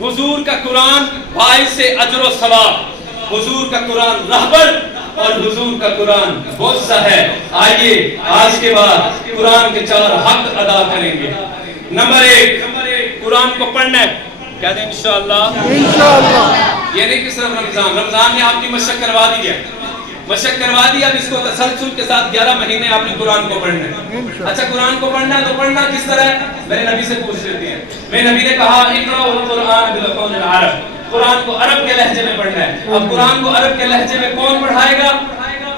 حضور کا قرآن باعث اجر و ثواب، حضور کا قرآن رہبر اور حضور کا قرآن بوسہ ہے۔ آئیے آج کے بعد قرآن کے 4 حق ادا کریں گے۔ نمبر 1، قرآن کو پڑھنا ہے، کہہ دیں انشاءاللہ۔ یہ نہیں کہ صرف رمضان نے آپ کی مشق کروا دی ہے، مشق کروا دی، اب اس کو تسلسل کے ساتھ 11 مہینے آپ نے قرآن کو پڑھنا ہے۔ اچھا قرآن کو پڑھنا ہے تو پڑھنا کس طرح ہے؟ میرے نبی سے پوچھ لیتے ہیں۔ میرے نبی نے کہا اقرأوا القرآن بالقول العرب، قرآن کو عرب کے لہجے میں پڑھنا ہے۔ اب قرآن کو عرب کے لہجے میں کون پڑھائے گا؟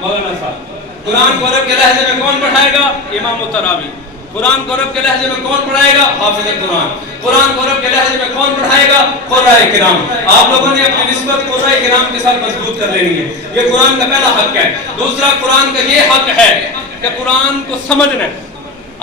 مولانا صاحب۔ قرآن کو عرب کے لہجے میں کون پڑھائے گا؟ امام التراوی۔ قرآن کو عرب کے لہجے میں کون پڑھائے گا؟ حافظ قرآن۔ قرآن کو عرب کے لہجے میں کون پڑھائے گا؟ قرآء کرام۔ آپ لوگوں نے اپنی نسبت قرآء کرام کے ساتھ مضبوط کر لینی ہے۔ یہ قرآن کا پہلا حق ہے۔ دوسرا قرآن کا یہ حق ہے کہ قرآن کو سمجھنا ہے۔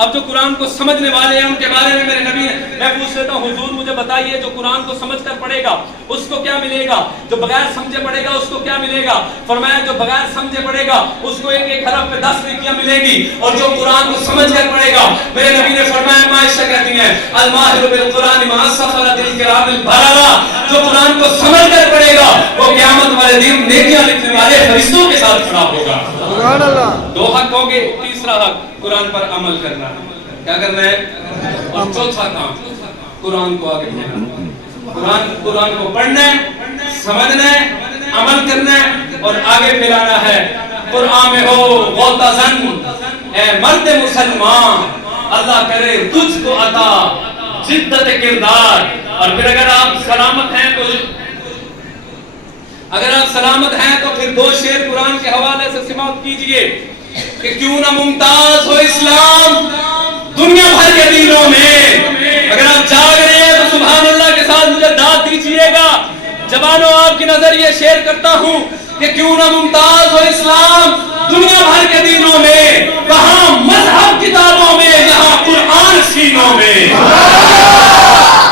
اب جو قرآن کو سمجھنے والے ہیں ان کے بارے میں میرے نبی نے، میں پوچھ لیتا ہوں حضور مجھے بتائیے جو قرآن کو سمجھ کر پڑھے گا اس کو کیا ملے گا؟ جو بغیر سمجھے پڑھے گا اس کو کیا ملے گا؟ فرمایا جو بغیر سمجھے پڑھے گا اس کو ایک حرف پہ 10 نیکیاں ملے گی، اور جو قرآن کو سمجھ کر پڑھے گا، میرے نبی نے فرمایا عائشہ کہتی ہیں الماہر بالقرآن مع السفرۃ الکرام البررہ، جو قرآن کو سمجھ کر پڑھے گا وہ قیامت والے دن نیکیاں لکھنے والے فرشتوں کے ساتھ کھڑا ہوگا۔ سبحان اللہ۔ 2 حق ہو گئے، تیسرا حق قرآن پر عمل کرنا۔ کیا کرنا ہے؟ اور چوتھا کام قرآن کو آگے بڑھانا۔ قرآن کو پڑھنا ہے، سمجھنا ہے، عمل کرنا ہے اور آگے پھیلانا ہے۔ قرآن میں ہو غوطہ اے مرد مسلمان، اللہ کرے تجھ کو عطا جدت کردار۔ اور پھر اگر آپ سلامت ہیں تو پھر 2 شعر قرآن کے حوالے سے سماعت کیجئے کہ کیوں نہ ممتاز ہو اسلام دنیا بھر کے دینوں میں۔ اگر آپ جاگ رہے ہیں تو سبحان اللہ کے ساتھ مجھے داد دیجئے گا۔ جوانوں آپ کی نظر یہ شعر کرتا ہوں کہ کیوں نہ ممتاز ہو اسلام دنیا بھر کے دینوں میں، وہاں مذہب کتابوں میں، یہاں قرآن سینوں میں۔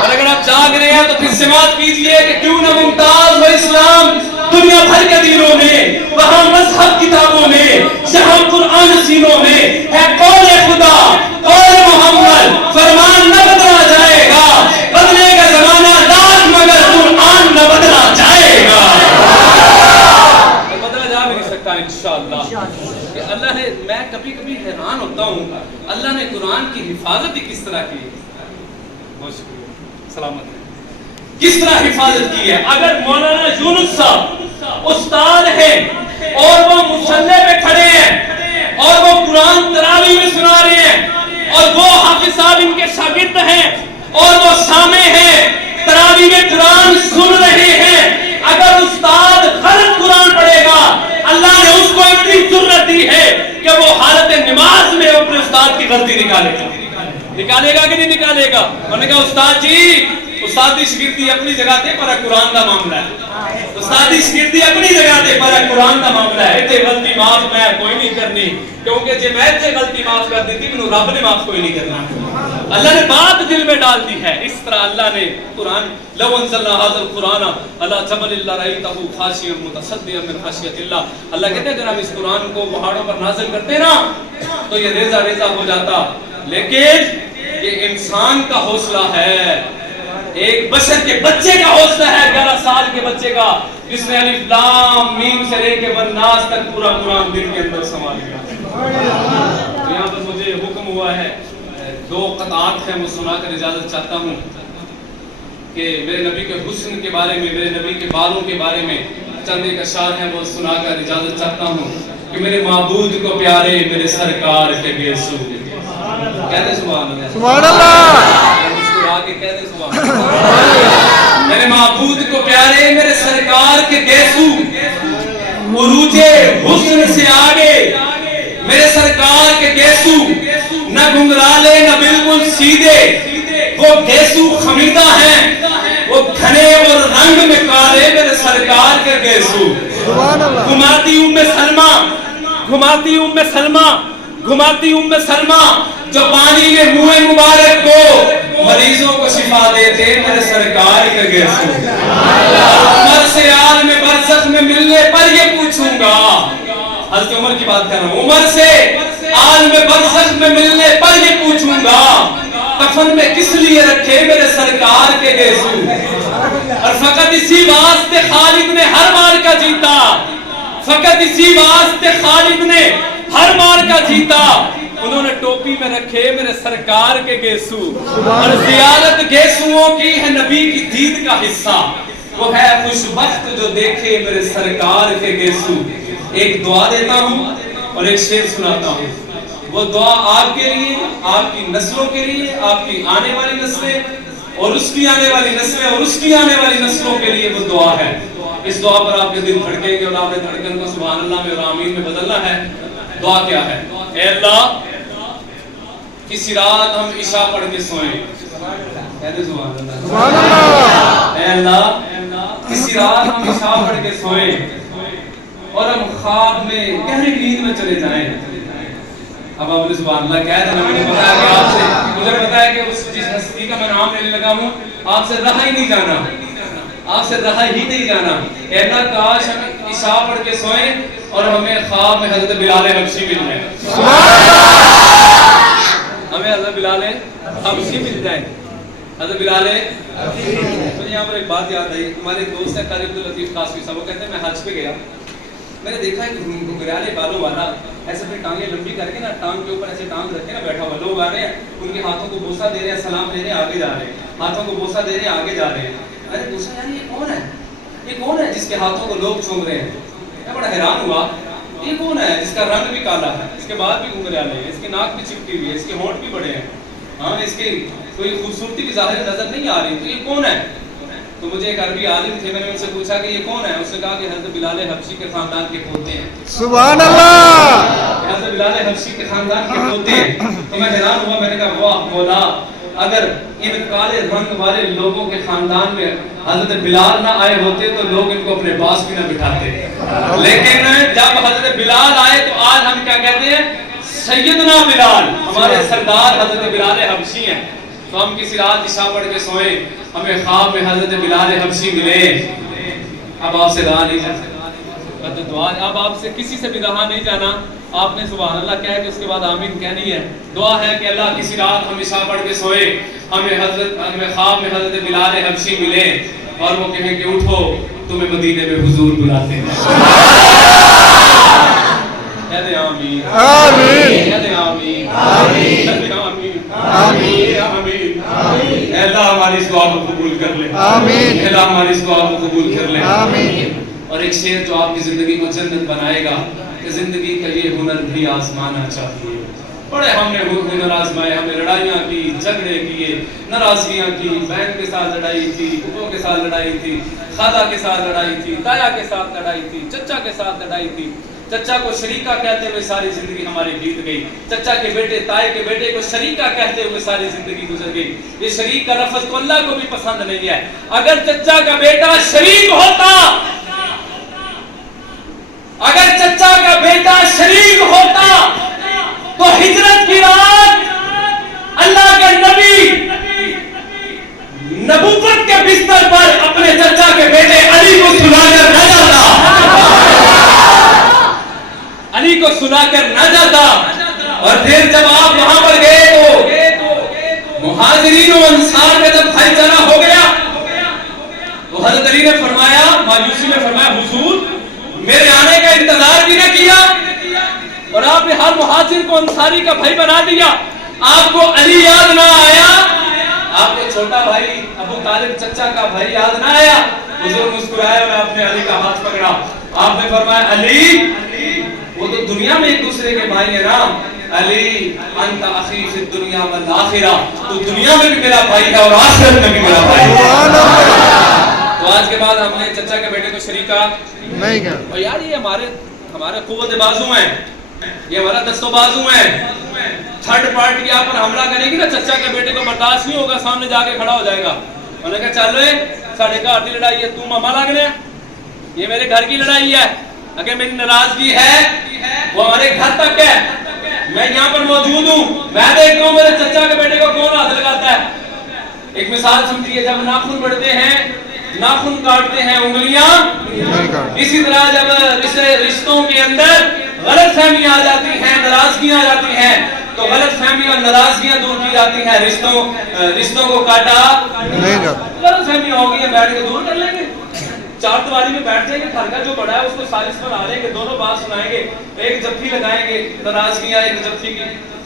اور اگر آپ جاگ رہے ہیں تو پھر سماعت کیجئے کہ کیوں نہ ممتاز ہو اسلام دنیا بھر کے دینوں میں، وہاں مذہب کتابوں میں، یہاں قرآن سینوں میں۔ ہے قول خدا، قول محمد، فرمان نہ بدلا جائے گا، بدلے گا زمانہ لاکھ مگر قرآن نہ بدلا جائے گا۔ بدلا جا بھی نہیں سکتا انشاءاللہ کہ اللہ نے، میں کبھی کبھی حیران ہوتا ہوں اللہ نے قرآن کی حفاظت ہی کس طرح کی ہے۔ بہت شکریہ، سلامت ہے، کس طرح حفاظت کی ہے۔ اگر مولانا یونس صاحب استاد ہیں اور وہ مصلی پہ کھڑے ہیں اور وہ قرآن تراویح میں سنا رہے ہیں اور وہ حافظ صاحب ان کے شاگرد ہیں اور وہ سامع ہیں، تراویح میں قرآن سن رہے ہیں، اگر استاد غلط قرآن پڑھے گا اللہ نے اس کو اتنی جرأت دی ہے کہ وہ حالت نماز میں اپنے استاد کی غلطی نکالے گا کہ نہیں نکالے گا؟ انہوں نے کہا استاد جی استادی شگردی اپنی جگہ تے پر قرآن دا معاملہ ہے، استادی شگردی اپنی جگہ تے پر قرآن دا معاملہ ہے۔ تے غلطی معاف میں کوئی نہیں کرنی، کیونکہ جے میں تے غلطی معاف کر دیتی مینوں رب نے معاف کوئی نہیں کرنا۔ اللہ نے بات دل میں ڈال دی ہے۔ اس طرح اللہ نے قرآن لو انزلنا ھذا القرآن علی جبل لرأیتہ خاشعا متصدعا من خشیۃ اللہ، اللہ کہتے ہیں اگر ہم اس قرآن کو پہاڑوں پر نازل کرتے نا تو یہ ریزہ ریزہ ہو جاتا، لیکن یہ انسان کا حوصلہ ہے، ایک بشر کے بچے کا حوصلہ ہے، 11 سال کے بچے کا، جس نے الف لام میم سے لے کے والناس تک پورا قرآن دل کے اندر سما لیا۔ تو یہاں پر مجھے حکم ہوا ہے 2 قطعات ہیں وہ سنا کر اجازت چاہتا ہوں کہ میرے نبی کے حسن کے بارے میں، میرے نبی کے بالوں کے بارے میں چند ایک اشعار ہیں وہ سنا کر اجازت چاہتا ہوں کہ میرے معبود کو پیارے میرے سرکار کے گیسو، کہتے سبحان اللہ، سبحان اللہ، مسکرا کے کہتے سبحان اللہ۔ میرے معبود کو پیارے میرے سرکار کے گیسو، عروج حسن سے آگے میرے سرکار کے گیسو، نہ گنگرالے نہ بالکل سیدھے، وہ گیسو خمیدہ ہیں، وہ گھنے اور رنگ میں کالے میرے سرکار کے گیسو۔ گھماتی ام سلمہ جو پانی میں منہ مبارک کو مریضوں کو شفا دیتے میرے سرکار کے گیسو۔ عمر سے عالم برزخ میں ملنے پر یہ پوچھوں گا، حضرت عمر کی بات کر رہا ہوں، عمر سے عالم برزخ میں ملنے پر یہ پوچھوں گا کفن میں کس لیے رکھے میرے سرکار کے گیسو۔ اور فقط اسی واسطے خالد نے ہر مار کا جیتا، فقط اسی واسطے خالد نے ہر مار کا جیتا۔ انہوں نے ٹوپی میں رکھے میرے سرکار کے گیسو، اور زیارت گیسوؤں کی ہے نبی کی دید کا حصہ، وہ ہے خوش بخت جو دیکھے میرے سرکار کے گیسو۔ ایک دعا دیتا ہوں اور ایک شعر سناتا ہوں، وہ دعا آپ کے لیے، آپ کی نسلوں کے لیے، آپ کی آنے والی نسلیں اور اس کی آنے والی نسلیں اور اس کی آنے والی نسلوں کے لیے وہ دعا ہے۔ اس دعا پر آپ کے دل دھڑکیں گے اور آپ نے دھڑکن کو سبحان اللہ میں اور آمین میں بدلنا ہے۔ دعا کیا ہے؟ اے اللہ کسی رات ہم عشاء پڑھ کے سوئیں، کہتے سبحان اللہ، اے اللہ کسی رات ہم عشاء پڑھ کے سوئیں اور ہم خواب میں گہری نیند میں چلے جائیں۔ اب آپ نے سبحان اللہ کہا تھا، میں نے بتایا کہ آپ سے، مجھے پتا ہے کہ اس جس ہستی کا میں نام لینے لگا ہوں آپ سے رہا ہی نہیں جانا، آپ سے رہا ہی نہیں جانا۔ اے اللہ کاش ہم عشاء پڑھ کے سوئیں اور ہمیں خواب میں حضرت بلال حبشی مل جائے، ہمیں حضرت بلال حبشی مل جائے، حضرت بلال مجھے یہاں پر ایک بات یاد آئی، ہمارے دوست ہیں قاری عبداللطیف قاسمی صاحب، وہ کہتے ہیں میں حج پہ گیا، میں نے دیکھا کہ گھگرالے بالوں والا ایسے اپنی ٹانگیں لمبی کر کے نا ٹانگ کے اوپر ایسے ٹانگ رکھے نا بیٹھا ہوا، لوگ آ رہے ہیں ان کے ہاتھوں کو بوسہ دے رہے ہیں، سلام لے رہے ہیں، آگے جا رہے ہیں، ہاتھوں کو بوسہ دے رہے ہیں، آگے جا رہے ہیں۔ ارے دوسرا یار یہ کون ہے، یہ کون ہے جس کے ہاتھوں کو لوگ چوم رہے ہیں؟ میں بڑا حیران ہوا، یہ کون ہے جس کا رنگ بھی کالا ہے، اس کے بال بھی گھنگریالے ہیں، اس کی ناک بھی چپٹی ہوئی ہے، اس کے ہونٹ بھی بڑے ہیں، ہاں اس کی کوئی خوبصورتی بھی ظاہر نظر نہیں آ رہی، تو یہ کون ہے؟ تو مجھے ایک عربی عالم تھے، میں نے ان سے پوچھا کہ یہ کون ہے؟ اس نے کہا کہ حضرت بلال حبشی کے خاندان کے پوتے ہیں۔ سبحان اللہ، حضرت بلال حبشی کے خاندان کے پوتے ہیں۔ تو میں حیران ہوا، میں نے کہا واہ مولا، اگر ان کالے رنگ والے لوگوں کے خاندان میں حضرت بلال نہ آئے ہوتے تو لوگ ان کو اپنے پاس بھی نہ بٹھاتے، لیکن جب حضرت بلال آئے تو آج ہم کیا کہتے ہیں؟ سیدنا بلال، ہمارے سردار حضرت بلال حبشی ہیں۔ تو ہم کسی رات عشاء پڑھ کے سوئے، ہمیں خواب میں حضرت بلال حبشی ملے، اب آپ سے رہا نہیں جا سکتا، دعا اب آپ سے کسی سے بھی رہا نہیں جانا، آپ نے سبحان اللہ کہہ کے اس کے بعد آمین کہنی ہے۔ دعا ہے کہ اللہ کسی رات ہم عشاء پڑھ کے سوئے، ہمیں خواب میں حضرت بلال حبشی ملے اور وہ کہیں کہ اٹھو تمہیں مدینے میں حضور بلاتے ہیں۔ کہتے آمین آمین، کہتے آمین آمین، کہتے آمین آمین، آمین۔ اے اللہ ہماری اس دعا کو قبول کر لے، آمین، اے اللہ ہماری اس دعا کو قبول کر لے، آمین۔ اور ایک شعر جو آپ کی زندگی کو جنت بنائے گا کہ زندگی کا یہ ہنر بھی آزمانا چاہیے۔ بڑے ہم نے ہنر آزمائے، ہم نے لڑائیاں کی، جھگڑے کیے، ناراضگیاں کی، بہن کے ساتھ لڑائی تھی، پھوپھو کے ساتھ لڑائی تھی، خالہ کے ساتھ لڑائی تھی، تایا کے ساتھ لڑائی تھی، چچا کے ساتھ لڑائی تھی، چچا کو شریکہ کہتے ہوئے ساری زندگی ہماری بیت گئی، چچا کے بیٹے تائے کے بیٹے کو شریکہ کہتے ہوئے ساری زندگی گزر گئی۔ یہ شریک کا لفظ تو اللہ کو بھی پسند نہیں ہے۔ اگر چچا کا بیٹا شریک ہوتا، اگر چچا کا بیٹا شریک ہوتا تو ہجرت کی رات اللہ کے نبی نبوت کے بستر پر اپنے چچا کے بیٹے علی کو سلا کر نہ جاتا، علی کو سلا کر نہ جاتا۔ اور پھر جب آپ وہاں پر گئے تو مہاجرین و انصار میں جب بھائی چارہ ہو گیا تو حضرت علی نے فرمایا، مایوسی میں فرمایا حضور میرے آنے کا انتظار بھی نہ کیا اور آپ نے ہر مہاجر کو انصاری کا بھائی بنا دیا، آپ کو علی یاد نہ آیا، آپ کے چھوٹا بھائی ابو طالب چچا کا بھائی یاد نہ آیا۔ حضور مسکرائے اور آپ نے علی کا ہاتھ پکڑا، آپ نے فرمایا علی وہ تو دنیا میں ایک دوسرے کے بھائی ہیں نا، علی انت اخی فی الدنیا والآخرہ، تو دنیا میں بھی میرا بھائی ہے اور آخرت میں بھی میرا بھائی ہے۔ تو آج کے بعد ہم نے چچا کے بیٹے کو شریکہ نہیں کیا، اور یار یہ ہمارے قوت بازو ہیں، یہ ہمارا دست و بازو ہیں، تھرڈ پارٹی آپ پر حملہ کرے گی نا چچا کے بیٹے کو برداشت نہیں ہوگا، سامنے جا کے کھڑا ہو جائے گا، انہوں نے کہا چل رہے ساڑھے گھر کی لڑائی ہے، تو ماما لگ رہے یہ میرے گھر کی لڑائی ہے، اگر میری ناراضگی ہے وہ ہمارے گھر تک ہے، میں یہاں پر موجود ہوں، میں دیکھتا ہوں میرے چچا کے بیٹے کو کون ہاتھ لگاتا ہے۔ ایک مثال سمجھیے، جب ناخن بڑھتے ہیں، ناخن کاٹتے ہیں انگلیاں، اسی طرح جب رشتوں کے اندر غلط فہمی آ جاتی ہیں، ناراضگیاں آ جاتی ہیں، تو غلط فہمیاں اور ناراضگیاں دور کی جاتی ہیں، رشتوں کو کاٹا نہیں جاتا. غلط فہمیاں ہو گئی ہیں، بیٹھ کے دور کر لیں گے، چار دیواری میں بیٹھ جائیں گے، گھر کا جو بڑا ہے اس کو سالس پر آ لیں گے، دونوں بات سنائیں گے، ایک جپھی لگائیں گے، ناراضگیاں ایک جپھی کی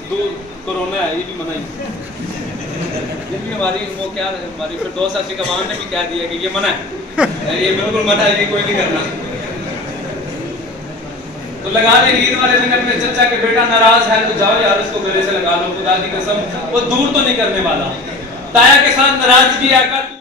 دور. کورونا ہے یہ بھی منع ہی، یہ بھی ہماری وہ کیا ہماری فردوس عاشق امان نے بھی کہہ دیا کہ یہ منع ہے، یہ بالکل منع ہے، یہ کوئی نہیں کرنا. تو لگا لیں عید والے دن اپنے چچا کے بیٹا ناراض ہے تو جاؤ یار اس کو گلے سے لگا لو، خدا کی قسم وہ دور تو نہیں کرنے والا. تایا کے ساتھ ناراضگی آ کر